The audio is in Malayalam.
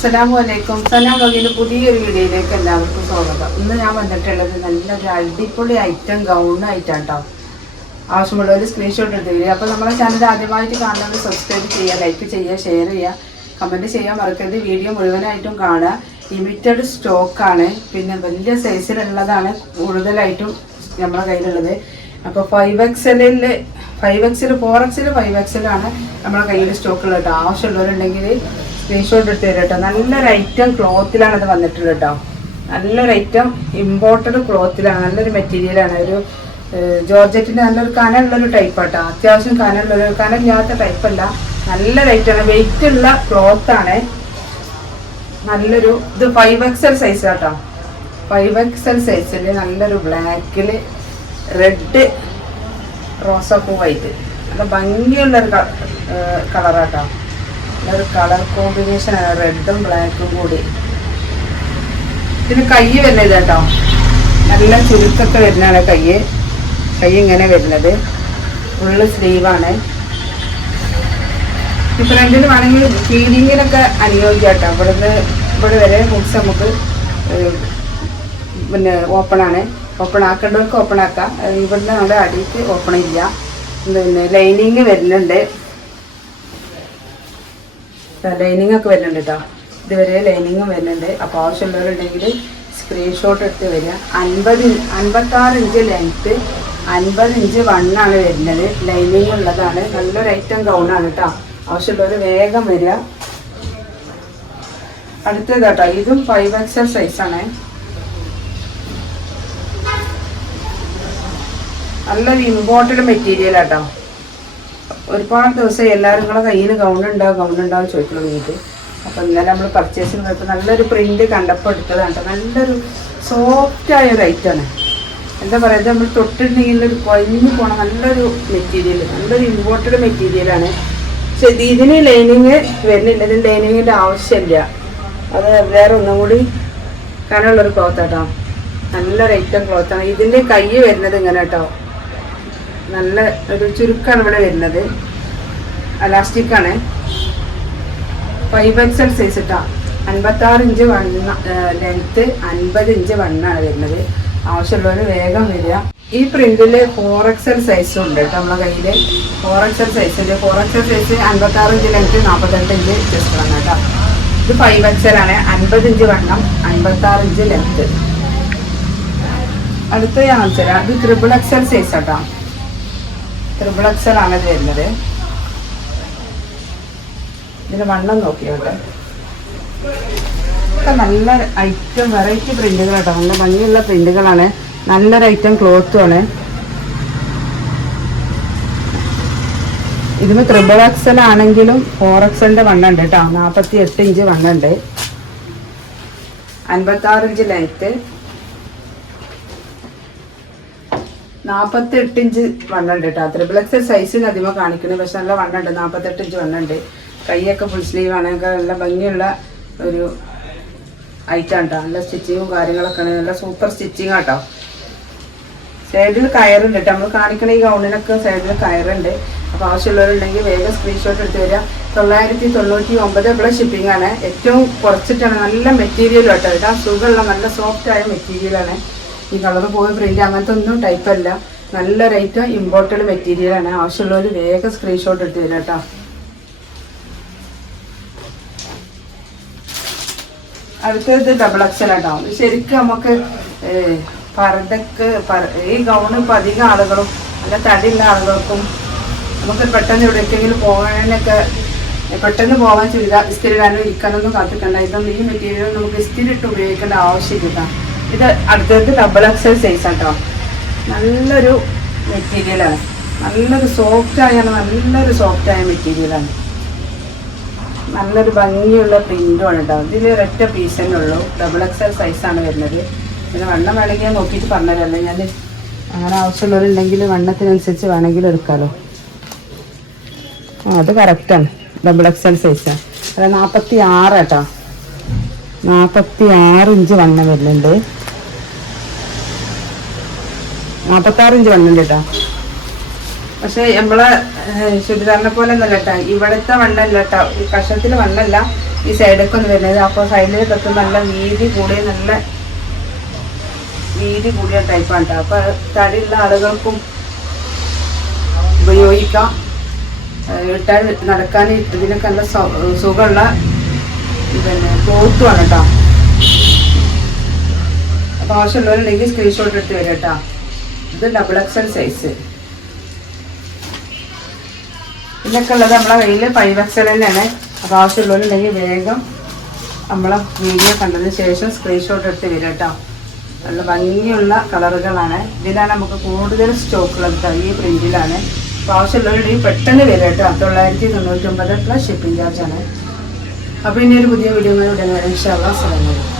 അസ്സലാമലൈക്കും. സലാം വകയിലെ പുതിയൊരു വീഡിയോയിലേക്ക് എല്ലാവർക്കും സ്വാഗതം. ഇന്ന് ഞാൻ വന്നിട്ടുള്ളത് നല്ലൊരു അടിപൊളി ഐറ്റം ഗൗണായിട്ടാണ് കേട്ടോ. ആവശ്യമുള്ളവർ സ്ക്രീൻഷോട്ട് എടുത്ത് വരിക. അപ്പോൾ നമ്മുടെ ചാനൽ ആദ്യമായിട്ട് കാണുന്നത് സബ്സ്ക്രൈബ് ചെയ്യുക, ലൈക്ക് ചെയ്യുക, ഷെയർ ചെയ്യുക, കമൻറ്റ് ചെയ്യാൻ മറക്കരുത്. വീഡിയോ മുഴുവനായിട്ടും കാണുക. ലിമിറ്റഡ് സ്റ്റോക്കാണ്, പിന്നെ വലിയ സൈസിലുള്ളതാണ് കൂടുതലായിട്ടും നമ്മുടെ കയ്യിലുള്ളത്. അപ്പോൾ 5XL 4XL 5XL ആണ് നമ്മുടെ കയ്യിൽ സ്റ്റോക്കുള്ളത് കേട്ടോ. ആവശ്യമുള്ളവരുണ്ടെങ്കിൽ സ്ക്രീൻഷോട്ട് എടുത്ത് തരാം കേട്ടോ. നല്ലൊരു ഐറ്റം ക്ലോത്തിലാണ് അത് വന്നിട്ടുള്ളത് കേട്ടോ. നല്ലൊരു ഐറ്റം ഇമ്പോർട്ടഡ് ക്ലോത്തിലാണ്, നല്ലൊരു മെറ്റീരിയലാണ്. ഒരു ജോർജറ്റിൻ്റെ നല്ലൊരു കനമുള്ളൊരു ടൈപ്പാട്ടോ. അത്യാവശ്യം കനമില്ലാത്ത ടൈപ്പല്ല, നല്ലൊരു ഐറ്റമാണ്. വെയിറ്റ് ഉള്ള ക്ലോത്താണ്. നല്ലൊരു ഇത് 5XL സൈസ് കേട്ടോ. 5XL സൈസിൽ നല്ലൊരു ബ്ലാക്കിൽ റെഡ് റോസാപ്പൂ വൈറ്റ്, നല്ല ഭംഗിയുള്ളൊരു കളറാട്ടോ. നല്ലൊരു കളർ കോമ്പിനേഷനാണ്, റെഡും ബ്ലാക്കും കൂടി. പിന്നെ കൈ വരുന്നത് കേട്ടോ, നല്ല ചുരുക്കൊക്കെ വരുന്നതാണ് കൈ ഇങ്ങനെ വരുന്നത്. ഫുള്ള് സ്ലീവാണ്. ഈ ഫ്രണ്ടിൽ വേണമെങ്കിൽ ഫീലിങ്ങിനൊക്കെ അനുയോജ്യം കേട്ടോ. ഇവിടെ വരെ ബുക്സ് നമുക്ക് പിന്നെ ഓപ്പൺ ആക്കേണ്ടവർക്ക് ഓപ്പൺ ആക്കാം. ഇവിടുന്ന് നമ്മുടെ അടിക്ക് ഓപ്പൺ ഇല്ല. പിന്നെ ലൈനിങ് വരുന്നുണ്ട്, ലൈനിങ് ഒക്കെ വരുന്നുണ്ട് കേട്ടോ. ഇതുവരെ ലൈനിങ്ങും വരുന്നുണ്ട്. അപ്പോൾ ആവശ്യമുള്ളവരുണ്ടെങ്കിൽ സ്ക്രീൻഷോട്ട് എടുത്ത് വരിക. 56 ഇഞ്ച് ലെങ്ത്ത്, 50 ഇഞ്ച് വണ്ണാണ് വരുന്നത്. ലൈനിങ് ഉള്ളതാണ്. നല്ലൊരു ഐറ്റം ഗൗണാണ് കേട്ടോ. ആവശ്യമുള്ളവർ വേഗം വരിക. അടുത്തത് കേട്ടോ, ഇതും 5XL സൈസാണ്. നല്ലൊരു ഇമ്പോർട്ടഡ് മെറ്റീരിയൽ ആട്ടോ. ഒരുപാട് ദിവസം എല്ലാവരും നിങ്ങളെ കയ്യിൽ ഗൗണുണ്ടാവും ചോദിക്കണം വീട്ടിൽ. അപ്പോൾ ഇന്നലെ നമ്മൾ പർച്ചേസിന് പോയപ്പോൾ നല്ലൊരു പ്രിന്റ് കണ്ടപ്പോൾ എടുത്തതാണ് കേട്ടോ. നല്ലൊരു സോഫ്റ്റായ ഒരു ഐറ്റമാണ്. എന്താ പറയുക, നമ്മൾ തൊട്ടിട്ടുണ്ടെങ്കിൽ ഒരു കൊഴിഞ്ഞു പോണ നല്ലൊരു മെറ്റീരിയൽ, നല്ലൊരു ഇമ്പോർട്ടഡ് മെറ്റീരിയലാണ്. പക്ഷെ ഇതിന് ലൈനിങ് വരുന്നില്ല, ഇതിന് ലൈനിങ്ങിൻ്റെ ആവശ്യമില്ല. അത് വേറെ ഒന്നും കൂടി കനമുള്ളൊരു ക്ലോത്ത് കേട്ടോ. നല്ലൊരു ഐറ്റം ക്ലോത്താണ്. ഇതിൻ്റെ കൈ വരുന്നത് ഇങ്ങനെ കേട്ടോ, നല്ല ഒരു ചുരുക്കാണ് ഇവിടെ വരുന്നത്. അലാസ്റ്റിക്കാണ്. 5XL സൈസ് കേട്ടോ. 56 ഇഞ്ച് ലെങ്ത്ത്, 50 ഇഞ്ച് വണ്ണാണ് വരുന്നത്. ആവശ്യമുള്ളവർ വേഗം വരിക. ഈ പ്രിന്റിൽ 4XL സൈസും ഉണ്ട് കേട്ടോ നമ്മളെ കയ്യിൽ. 4XL സൈസിൻ്റെ 4XL size 56 inch length, 48 inch chest വണ്ണം കേട്ടോ. ഇത് 5XL ആണ്. 50 ഇഞ്ച് വണ്ണം, 56 ഇഞ്ച് ലെങ്ത്ത്. അടുത്ത ഞാൻ കാണിച്ചുതരാം. ഇത് XXL സൈസ് കേട്ടോ. XXL ആണ് ഇത് വരുന്നത്. ഇതിന് വണ്ണം നോക്കിയോട്ടെ. ഒക്കെ നല്ല ഐറ്റം വെറൈറ്റി പ്രിന്റുകൾ കേട്ടോ. നല്ല ഭംഗിയുള്ള പ്രിന്റുകളാണ്. നല്ലൊരു ഐറ്റം ക്ലോത്തുമാണ്. ഇതിന് XXL ആണെങ്കിലും 4XLൻ്റെ വണ്ണുണ്ട് കേട്ടോ. 48 ഇഞ്ച് വണ്ണുണ്ട്, 56 ഇഞ്ച് ലെങ്ത്ത്, 48 ഇഞ്ച് വണ്ണുണ്ട് കേട്ടോ. XXL സൈസിന് അധികം കാണിക്കുന്നത്, പക്ഷെ നല്ല വണ്ണുണ്ട്. 48 ഇഞ്ച് വണ്ണുണ്ട്. കൈയൊക്കെ ഫുൾ സ്ലീവ് ആണ്. നല്ല ഭംഗിയുള്ള ഒരു ഐറ്റം കേട്ടോ. നല്ല സ്റ്റിച്ചിങ്ങും കാര്യങ്ങളൊക്കെ ആണ്. നല്ല സൂപ്പർ സ്റ്റിച്ചിങ് കേട്ടോ. സൈഡിൽ കയറുണ്ട് കേട്ടോ. നമ്മൾ കാണിക്കണ ഈ ഗൗണിനൊക്കെ സൈഡിൽ കയറുണ്ട്. അപ്പോൾ ആവശ്യമുള്ളവരുണ്ടെങ്കിൽ വേഗം സ്ക്രീൻഷോട്ട് എടുത്ത് വരിക. 999 ഇവിടെ ഷിപ്പിംഗ് ആണ്. ഏറ്റവും കുറച്ചിട്ടാണ്. നല്ല മെറ്റീരിയൽ കേട്ടോ. ഇതാ സുഖമുള്ള നല്ല സോഫ്റ്റായ മെറ്റീരിയലാണ്. ഈ കളർ പോയി പ്രിന്റ് അങ്ങനത്തെ ഒന്നും ടൈപ്പല്ല. നല്ലൊരു ഐറ്റം ഇമ്പോർട്ടഡ് മെറ്റീരിയലാണ്. ആവശ്യമുള്ളവർ വേഗം സ്ക്രീൻഷോട്ട് എടുത്ത് തരാം കേട്ടോ. അടുത്തത് XXL കേട്ടോ. ശരിക്കും നമുക്ക് പർദ്ദക്ക് ഈ ഗൗണ് ഇപ്പോൾ അധികം ആളുകളും നല്ല തടിയുള്ള ആളുകൾക്കും നമുക്ക് പെട്ടെന്ന് എവിടേക്കെങ്കിലും പോകാനൊക്കെ പെട്ടെന്ന് പോകാൻ ഇസ്തിരി ഇടാനും ഇരിക്കാനൊന്നും കാത്തിക്കണ്ട. ഇതൊന്നും ഈ മെറ്റീരിയൽ നമുക്ക് ഇസ്തിരി ഇട്ട് ഉപയോഗിക്കേണ്ട ആവശ്യമില്ല. ഇത് അടുത്തത് XXL സൈസ് കേട്ടോ. നല്ലൊരു മെറ്റീരിയലാണ്. നല്ലൊരു സോഫ്റ്റായ മെറ്റീരിയലാണ്. നല്ലൊരു ഭംഗിയുള്ള പ്രിന്റുമാണ് കേട്ടോ. ഇതിൽ ഒരൊറ്റ പീസ് തന്നെ ഉള്ളൂ. XXL സൈസാണ് വരുന്നത്. പിന്നെ വണ്ണം വേണമെങ്കിൽ നോക്കിയിട്ട് പറഞ്ഞതല്ലേ ഞാൻ. അങ്ങനെ ആവശ്യമുള്ളവരുണ്ടെങ്കിൽ വണ്ണത്തിനനുസരിച്ച് വേണമെങ്കിൽ എടുക്കാമല്ലോ. അത് കറക്റ്റാണ്. XXL സൈസാണ്. അത് 46 കേട്ടോ. 46 ഇഞ്ച് വണ്ണം വരുന്നുണ്ട്. 46 ഇഞ്ച് വണ്ണുണ്ട് കേട്ടോ. പക്ഷെ നമ്മളെ ചുരിദാറിനെ പോലെ ഒന്നല്ല കേട്ടോ. ഇവിടുത്തെ വണ്ണല്ല കേട്ടോ. ഈ കഷണത്തിന് വണ്ണല്ല, ഈ സൈഡൊക്കെ ഒന്ന് വരുന്നത്. അപ്പോൾ സൈഡിലേക്കൊക്കെ നല്ല വീതി കൂടിയ ടൈപ്പാണ് കേട്ടോ. അപ്പോൾ തടിയുള്ള ആളുകൾക്കും ഉപയോഗിക്കാം. ഇട്ടാൽ നടക്കാൻ ഇതിനൊക്കെ നല്ല സുഖമുള്ള പിന്നെ ക്ലോത്തുമാണ് കേട്ടോ. അപ്പോൾ ആവശ്യമുള്ളവരുണ്ടെങ്കിൽ സ്ക്രീൻഷോട്ട് എടുത്ത് വരും കേട്ടോ. ഇത് XXL സൈസ്. ഇതിനൊക്കെ ഉള്ളത് നമ്മളെ കയ്യിൽ 5XL തന്നെയാണ്. അപ്പോൾ ആവശ്യമുള്ളവരുണ്ടെങ്കിൽ വേഗം നമ്മളെ വീഡിയോ കണ്ടതിന് ശേഷം സ്ക്രീൻഷോട്ട് എടുത്ത് വരും കേട്ടോ. നല്ല ഭംഗിയുള്ള കളറുകളാണ്. ഇതിലാണ് നമുക്ക് കൂടുതൽ സ്റ്റോക്കുള്ളത് കേട്ടോ. ഈ പ്രിന്റിലാണ്. അപ്പോൾ ആവശ്യമുള്ളവരുണ്ടെങ്കിൽ പെട്ടെന്ന് വരും കേട്ടോ. 999 പ്ലസ് ഷിപ്പിംഗ് ചാർജാണ്. അപ്പോൾ ഇനി ഒരു പുതിയ വീഡിയോ കൂടെ ഉടനെ ഇൻഷാ അല്ലാഹ്. അസ്സലാമു അലൈക്കും.